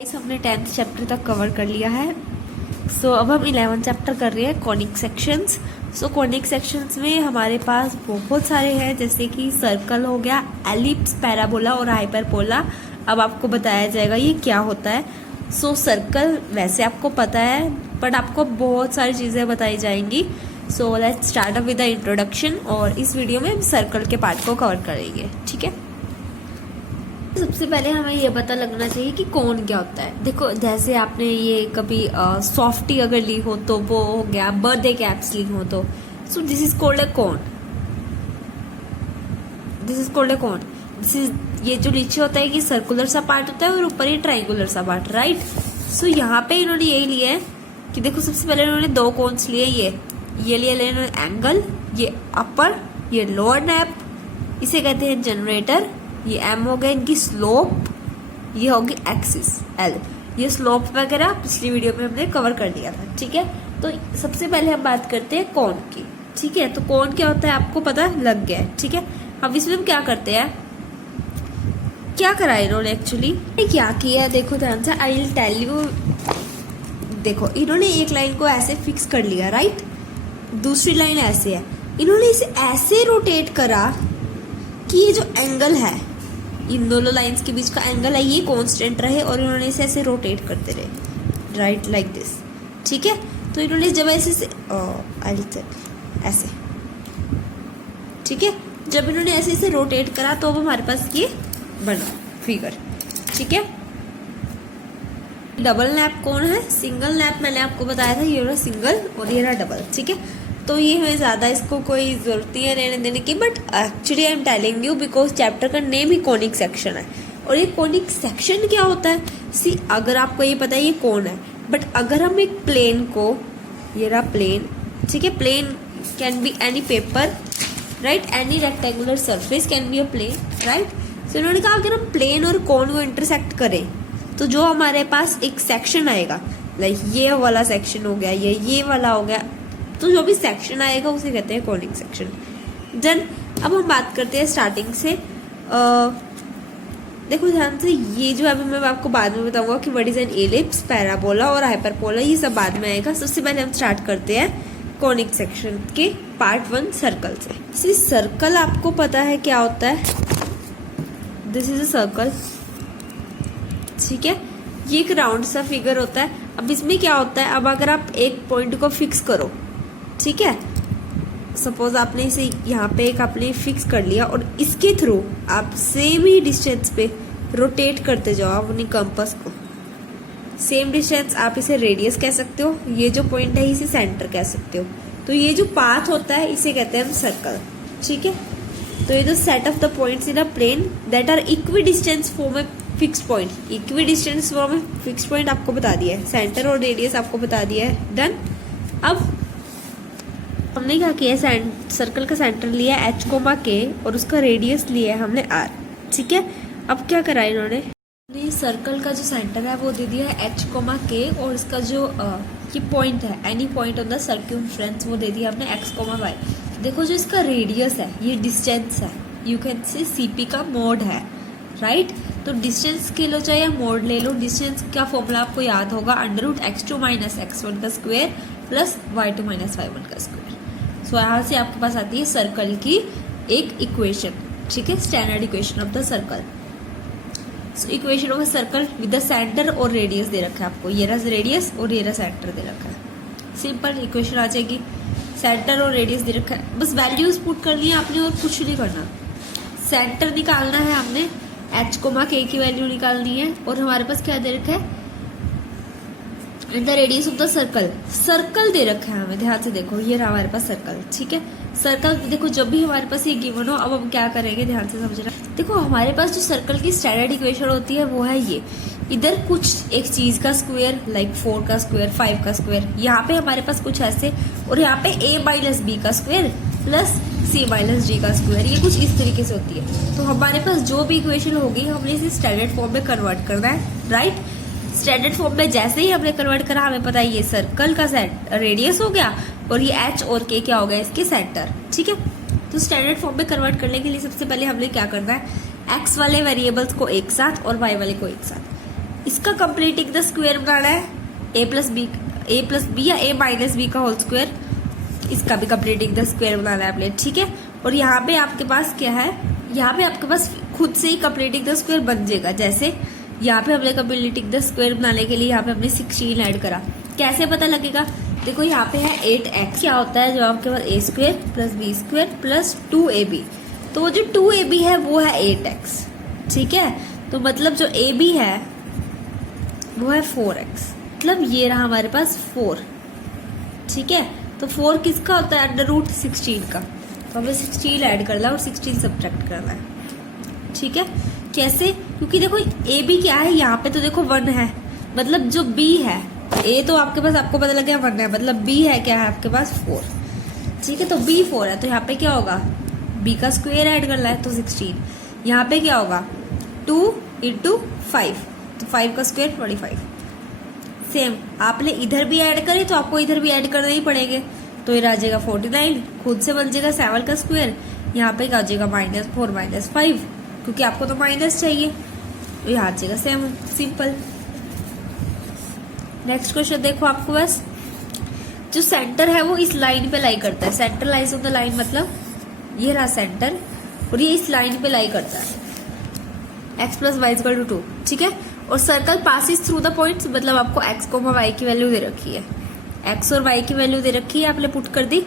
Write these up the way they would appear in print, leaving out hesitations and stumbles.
हमने 10th chapter तक cover कर लिया है। अब हम 11th चैप्टर कर रहे हैं कॉनिक सेक्शंस। कॉनिक सेक्शंस में हमारे पास बहुत सारे हैं, जैसे कि सर्कल हो गया, एलिप्स, पैराबोला और हाइपरबोला। अब आपको बताया जाएगा ये क्या होता है। सर्कल वैसे आपको पता है, बट आपको बहुत सारी चीज़ें बताई जाएंगी। Let's start up with the introduction, और इस वीडियो में हम सर्कल के पार्ट को कवर करेंगे, ठीक है। सबसे पहले हमें ये पता लगना चाहिए कि कोन क्या होता है। देखो, जैसे आपने ये कभी सॉफ्टी अगर ली हो तो वो हो गया, बर्थडे कैप्स ली हो तो this is called a cone. This is called a cone. This is, ये जो नीचे होता है कि सर्कुलर सा पार्ट होता है और ऊपर ये ट्राइंगुलर सा पार्ट, राइट। यहाँ पे इन्होंने यही लिया है कि देखो, सबसे पहले इन्होंने दो कोन्स लिए, ये लिया इन्होंने एंगल, ये अपर, ये लोअर नैप, इसे कहते हैं जनरेटर। ये एम हो गया इनकी स्लोप, ये होगी एक्सिस एल। ये स्लोप वगैरह पिछली वीडियो में हमने कवर कर लिया था, ठीक है। तो सबसे पहले हम बात करते हैं कोन की, ठीक है। तो कोन क्या होता है आपको पता लग गया है, ठीक है। अब इसमें हम क्या करते हैं, क्या करा इन्होंने एक्चुअली क्या किया, देखो ध्यान से, आई विल टेल यू। देखो, इन्होंने एक लाइन को ऐसे फिक्स कर लिया, राइट। दूसरी लाइन ऐसे है, इन्होंने इसे ऐसे रोटेट करा कि ये जो एंगल है, इन दोनों लाइंस के बीच का एंगल है, ये कांस्टेंट रहे, और इन्होंने इसे ऐसे रोटेट करते रहे, राइट, लाइक दिस, ठीक है। तो इन्होंने जब ऐसे ऐसे, ठीक है, जब इन्होंने ऐसे ऐसे रोटेट करा तो अब हमारे पास ये बना फिगर, ठीक है। डबल नैप कौन है, सिंगल नैप मैंने आपको बताया था, ये रहा सिंगल और ये रहा डबल, ठीक है। तो ये है ज्यादा, इसको कोई जरूरत नहीं है रहने देने की, but actually I am telling you because chapter का नेम ही कॉनिक सेक्शन है। और ये कॉनिक सेक्शन क्या होता है, सी, अगर आपको ये पता है ये कौन है, बट अगर हम एक प्लेन को, ये रहा प्लेन, ठीक है, plane can be any paper, right, any rectangular surface can be a plane, right. तो इन्होंने कहा अगर हम प्लेन और कॉन को इंटरसेक्ट करें तो जो हमारे पास एक सेक्शन आएगा, लाइक ये वाला सेक्शन हो गया, ये वाला हो गया, तो जो भी सेक्शन आएगा उसे कहते हैं कॉनिक सेक्शन। देन अब हम बात करते हैं स्टार्टिंग से। देखो ध्यान से, ये जो अभी मैं आपको बाद में बताऊंगा कि what is an ellipse, parabola और हाइपरबोला, ये सब बाद में आएगा। सबसे पहले हम स्टार्ट करते हैं कॉनिक सेक्शन के पार्ट 1 सर्कल से। सर्कल आपको पता है क्या होता है, दिस इज अ सर्कल, ठीक है। ये एक राउंड सा फिगर होता है। अब इसमें क्या होता है, अब अगर आप एक पॉइंट को फिक्स करो, ठीक है, सपोज आपने इसे यहाँ पे एक आपने फिक्स कर लिया, और इसके थ्रू आप सेम ही डिस्टेंस पे रोटेट करते जाओ अपनी कंपास को। सेम डिस्टेंस, आप इसे रेडियस कह सकते हो, ये जो पॉइंट है इसे सेंटर कह सकते हो। तो ये जो पाथ होता है इसे कहते हैं हम सर्कल, ठीक है। तो ये जो set of the points in a plane that are equi distance form a fixed point, equi distance form a fixed point आपको बता दिया है, सेंटर और रेडियस आपको बता दिया है, डन। अब हमने क्या किया, सर्कल का सेंटर लिया h,k और उसका रेडियस लिया है हमने r, ठीक है। अब क्या करा इन्होंने, सर्कल का जो सेंटर है वो दे दिया है h,k, और इसका जो ये पॉइंट है, any point on the circumference, वो दे दिया हमने x, y। देखो जो इसका रेडियस है, ये डिस्टेंस है, यू कैन से cp का मोड है, राइट। तो डिस्टेंस के लो चाहे मोड ले लो, डिस्टेंस का फॉर्मूला आपको याद होगा, √x2 - x1 का स्क्वायर प्लस y2 - y1 का स्क्वायर। यहाँ से आपके पास आती है सर्कल की एक इक्वेशन, ठीक है, standard equation of the circle. Equation of circle with the centre और रेडियस दे रखा है आपको, ये रहा रेडियस और ये रहा सेंटर दे रखा है। सिंपल इक्वेशन आ जाएगी, सेंटर और रेडियस दे रखा है, बस वैल्यूज पुट करनी है आपने और कुछ नहीं करना। सेंटर निकालना है हमने, h,k की वैल्यू निकालनी है, और हमारे पास क्या दे रखा है, the radius of the circle, circle दे रखा है हमें, ध्यान से देखो, ये रहा हमारे पास सर्कल, ठीक है। सर्कल देखो, जब भी हमारे पास ये गिवन हो, अब हम क्या करेंगे, ध्यान से समझना। देखो, हमारे पास जो सर्कल की स्टैंडर्ड इक्वेशन होती है वो है ये, इधर कुछ एक चीज का स्क्वायर, लाइक 4 का स्क्वायर, 5 का स्क्वायर, यहाँ पे हमारे पास कुछ ऐसे, और यहाँ पे a - b का स्क्वायर प्लस c - d का स्क्वायर, ये कुछ इस तरीके से होती है। तो हमारे पास जो भी इक्वेशन होगी हमने इसे स्टैंडर्ड फॉर्म में कन्वर्ट करना है, राइट। स्टैंडर्ड फॉर्म में जैसे ही हमने कन्वर्ट करा, हमें पता है ये सर्कल का रेडियस हो गया, और ये h और k क्या हो गया, इसके सेंटर, ठीक है। तो स्टैंडर्ड फॉर्म में कन्वर्ट करने के लिए सबसे पहले हमने क्या करना है, x वाले वेरिएबल्स को एक साथ और y वाले को एक साथ। इसका कंप्लीटिंग द स्क्वायर बनाना है a प्लस बी या a माइनस बी का होल स्क्वायर, इसका भी कंप्लीटिंग द स्क्वायर बनाना है आपने, ठीक है। और यहाँ पे आपके पास क्या है, यहाँ पे आपके पास खुद से ही कंप्लीटिंग द स्क्वायर बन जाएगा। जैसे यहाँ पे हमने कंप्लीटिंग द स्क्वायर बनाने के लिए यहाँ पे हमने 16 ऐड करा, कैसे पता लगेगा, देखो यहाँ पे है 8x, क्या होता है जो आपके पास a square plus b square plus 2ab, तो वो जो 2ab है वो है 8x, ठीक है। तो मतलब जो ab है वो है 4x, मतलब ये रहा हमारे पास 4, ठीक है। तो 4 किसका होता है, √16 का, तो हमें 16 ऐड करना है और 16 सब्ट्रैक्ट करना है, ठीक है। कैसे, क्योंकि देखो ए बी क्या है, यहाँ पे तो देखो 1 है, मतलब जो बी है, ए तो आपके पास आपको पता लग गया 1 है, मतलब बी है क्या है आपके पास 4, ठीक है। तो बी 4 है, तो यहाँ पे क्या होगा, बी का स्क्वायर ऐड करना है तो 16, यहाँ पे क्या होगा 2 × 5, तो 5 का स्क्वायर 45। सेम आपने इधर भी ऐड करे तो आपको इधर भी ऐड करना ही पड़ेंगे, तो ये आ जाएगा 49, खुद से बन जाएगा 7 का स्क्वायर, यहाँ पे क्या आ जाएगा -4 - 5, क्योंकि आपको तो माइनस चाहिए, तो यहाँ आ जाएगा 7, सिंपल। नेक्स्ट क्वेश्चन देखो, आपको बस जो सेंटर है वो इस लाइन पे लाई करता है, centre lies on the line, मतलब ये रहा सेंटर और ये इस लाइन पे लाई करता है, x + y = 2, ठीक है। और circle passes through the points, मतलब आपको x, y की वैल्यू दे रखी है, x और y की वैल्यू दे रखी है, आपने पुट कर दी,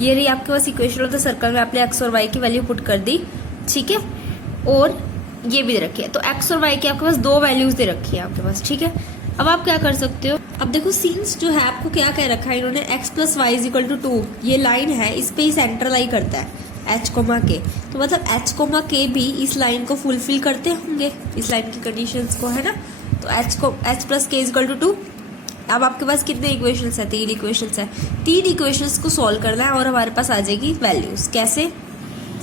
ये रही आपके पास इक्वेशन ऑफ द सर्कल में आपने x और y की वैल्यू पुट कर दी, ठीक है। और ये भी दे रखी है, तो x और y की आपके पास 2 वैल्यूज दे रखी है आपके पास, ठीक है। अब आप क्या कर सकते हो, अब देखो सीन्स जो है आपको क्या कह रखा है इन्होंने, x + y = 2, ये लाइन है, इस पे ही सेंटर लाई करता है h, k, तो मतलब h, k भी इस लाइन को फुलफिल करते होंगे, इस लाइन की कंडीशंस को, है ना। तो h + k = 2। अब आपके पास कितने इक्वेशंस है, 3 इक्वेशंस है, 3 इक्वेशंस को सॉल्व करना है और हमारे पास आ जाएगी वैल्यूज। कैसे,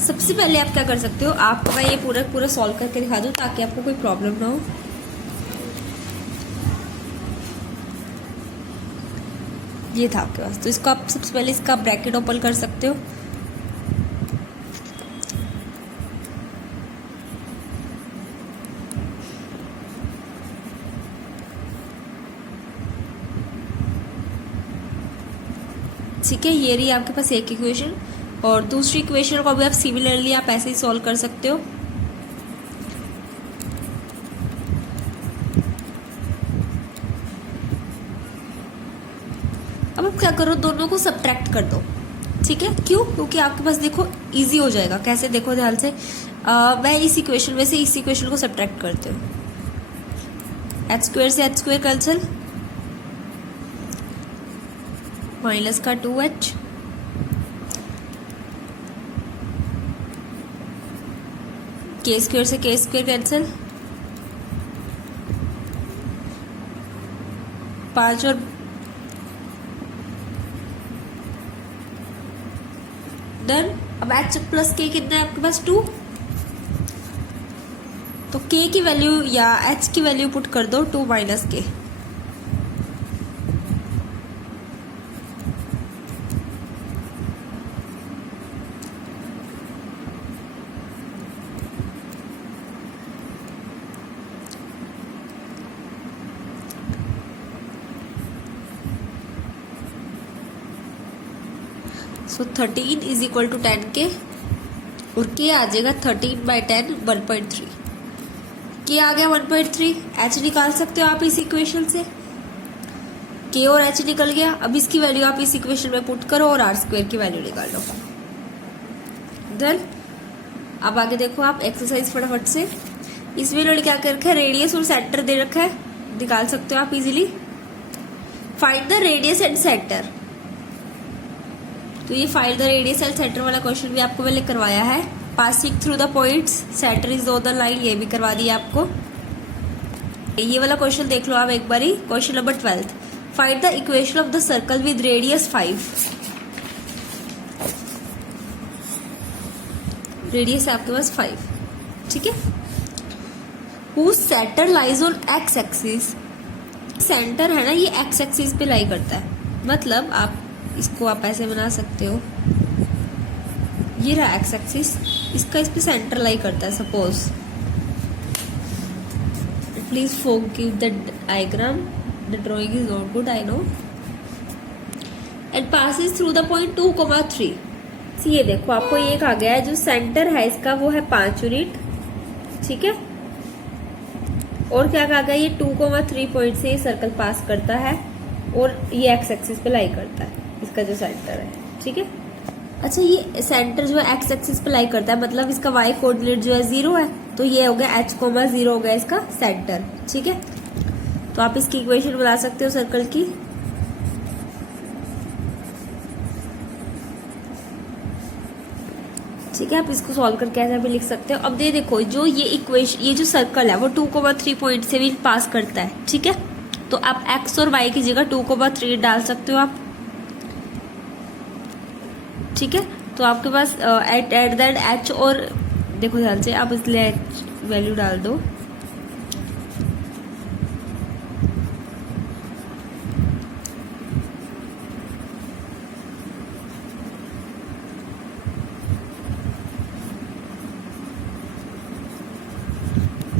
सबसे पहले आप क्या कर सकते हो, आपको मैं ये पूरा सॉल्व करके दिखा दूं ताकि आपको कोई प्रॉब्लम ना हो। ये था आपके पास, तो इसको आप सबसे पहले इसका ब्रैकेट ओपन कर सकते हो, ठीक है। ये रही आपके पास एक इक्वेशन, और दूसरी इक्वेशन को भी आप सिमिलरली आप ऐसे ही सॉल्व कर सकते हो। अब आप क्या करो, दोनों को सब्ट्रैक्ट कर दो, ठीक है। क्यों, क्योंकि आपके पास देखो इजी हो जाएगा। कैसे, देखो ध्यान से, मैं इस इक्वेशन में से इस इक्वेशन को सब्ट्रैक्ट करती हूँ, h² से h² कैंसिल, माइनस का 2h, k² से k² कैंसिल, 5 और डन। अब h + k कितना है आपके पास 2, तो k की वैल्यू या h की वैल्यू पुट कर दो 2 - k, सो 13 = 10k, और k आ जाएगा 13/10 1.3, k आ गया 1.3, h निकाल सकते हो आप इस इक्वेशन से, k और h निकल गया। अब इसकी वैल्यू आप इस इक्वेशन में पुट करो और r² की वैल्यू निकाल लो, डन। अब आगे देखो आप एक्सरसाइज फटाफट से, इसमें इन्होंने क्या कर रखा है, रेडियस और सेंटर दे रखा है, निकाल सकते हो आप easily. Find the radius and centre, तो ये find the radius and centre वाला क्वेश्चन भी आपको मैंने करवाया है। Passing through the points, centre is on the line, ये भी करवा दिया आपको। ये वाला क्वेश्चन देख लो आप एक बारी, question number 12, find the equation of the circle with radius 5, radius है आपके पास 5, ठीक है। Whose centre lies on x axis, centre है ना ये x एक्सिस पे लाई करता है, मतलब आप इसको आप ऐसे बना सकते हो, ये रहा x एक्सिस, इसका इस पे सेंटर लाई करता है suppose, please forgive the diagram, the drawing is not good, I know. And passes through the point 2,3. ये देखो आपको ये कहा गया है जो सेंटर है इसका वो है 5 यूनिट, ठीक है। और क्या कहा गया, ये 2,3 पॉइंट से ये सर्कल पास करता है और ये एक्स एक्सिस पे लाई करता है इसका जो सेंटर है, ठीक है। अच्छा, ये सेंटर जो है एक्स एक्सिस पे लाई करता है, मतलब इसका वाई कोऑर्डिनेट जो है 0 है, तो ये हो गया h,0 हो गया इसका सेंटर, ठीक है। तो आप इसकी इक्वेशन बना सकते हो सर्कल की। ठीक है, आप इसको सॉल्व करके ऐसा भी लिख सकते हो। अब ये देखो जो ये इक्वेशन, ये जो सर्कल है वो 2,3 पॉइंट से भी पास करता है, ठीक है। तो आप x और y की जगह 2,3 डाल सकते हो आप, ठीक है। तो आपके पास एट दैट h और देखो ध्यान से आप इसलिए वैल्यू डाल दो।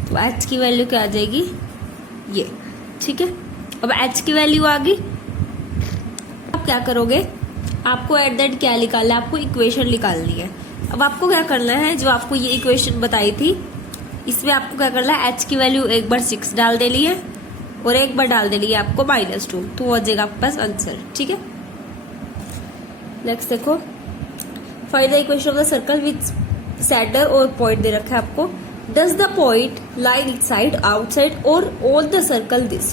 तो h की वैल्यू क्या आ जाएगी, ये, ठीक है। अब h की वैल्यू आ गई, आप क्या करोगे, आपको एट दैट क्या निकालना है, आपको इक्वेशन निकालनी है। अब आपको क्या करना है, जो आपको ये इक्वेशन बताई थी इसमें आपको क्या करना है, h की वैल्यू एक बार 6 डाल देनी है और एक बार डाल देनी है आपको -2, तो हो जाएगा आपके पास आंसर, ठीक है। नेक्स्ट देखो, find the equation of the circle with centre और पॉइंट दे रखा है आपको। Does the point lie inside, outside और ऑन द सर्कल दिस।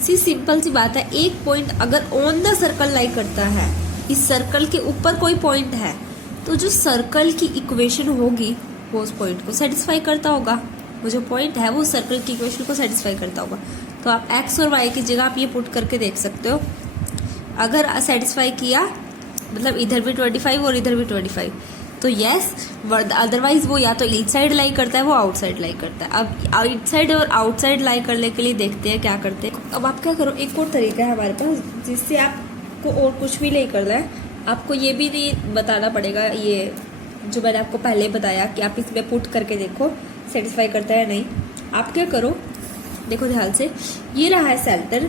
सी सिंपल सी बात है, एक पॉइंट अगर ऑन द सर्कल लाई करता है, इस सर्कल के ऊपर कोई पॉइंट है, तो जो सर्कल की इक्वेशन होगी वो उस पॉइंट को सेटिस्फाई करता होगा। वो जो पॉइंट है वो सर्कल की इक्वेशन को सेटिस्फाई करता होगा। तो आप x और y की जगह आप ये पुट करके देख सकते हो। अगर सेटिस्फाई किया, मतलब इधर भी 25 और इधर भी 25, तो यस, अदरवाइज वो या तो इनसाइड लाई करता है, वो आउटसाइड लाई करता है। अब इनसाइड और आउटसाइड लाई करने के लिए देखते हैं क्या करते हैं। अब आप क्या करो, एक और तरीका है हमारे पास जिससे आपको और कुछ भी नहीं करना है, आपको ये भी नहीं बताना पड़ेगा, ये जो मैंने आपको पहले बताया कि आप इसमें पुट करके देखो सेटिस्फाई करता है या नहीं। आप क्या करो, देखो ध्यान से, ये रहा है सेंटर,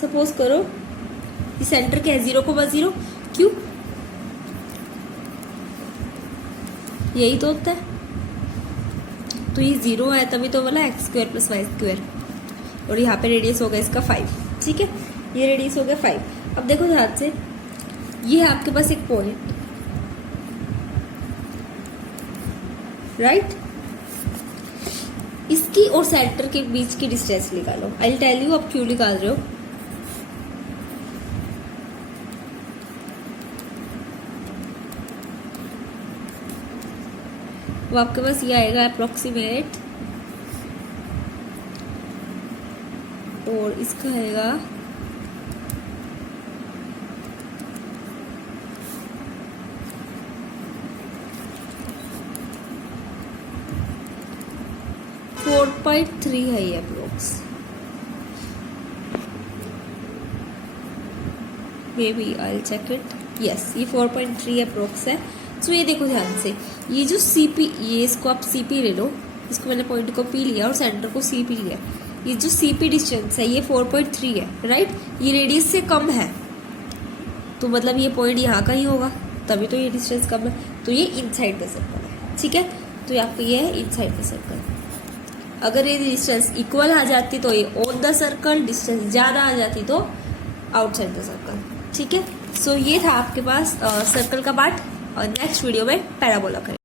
सपोज करो ये सेंटर क्या है 0,0, क्यों, यही तो होता है। तो ये 0 है तभी तो बोला x² + y², और यहाँ पे रेडियस हो गया इसका 5, ठीक है। ये रेडियस हो गया 5। अब देखो ध्यान से, ये है आपके पास एक पॉइंट, राइट। इसकी और सेंटर के बीच की डिस्टेंस निकालो। आई विल टेल यू आप क्यों निकाल रहे हो। वो आपके पास ये आएगा अप्रोक्सीमेट, और इसका आएगा 4.3 है ये approx, maybe I will check it, yes ये 4.3 अप्रोक्स है। तो ये देखो ध्यान से, ये जो CP, ये इसको आप CP ले लो, इसको मैंने पॉइंट को P लिया और सेंटर को CP लिया। ये जो CP डिस्टेंस है ये 4.3 है, राइट। ये रेडियस से कम है, तो मतलब ये पॉइंट यहाँ का ही होगा, तभी तो ये डिस्टेंस कम है। तो ये इनसाइड द सर्कल है, ठीक है। तो आपको ये है इनसाइड द सर्कल। अगर ये डिस्टेंस इक्वल आ जाती तो ये ऑन द सर्कल, डिस्टेंस ज़्यादा आ जाती तो आउटसाइड द सर्कल, ठीक है। सो ये था आपके पास सर्कल का पार्ट, और नेक्स्ट वीडियो में पैराबोला करें।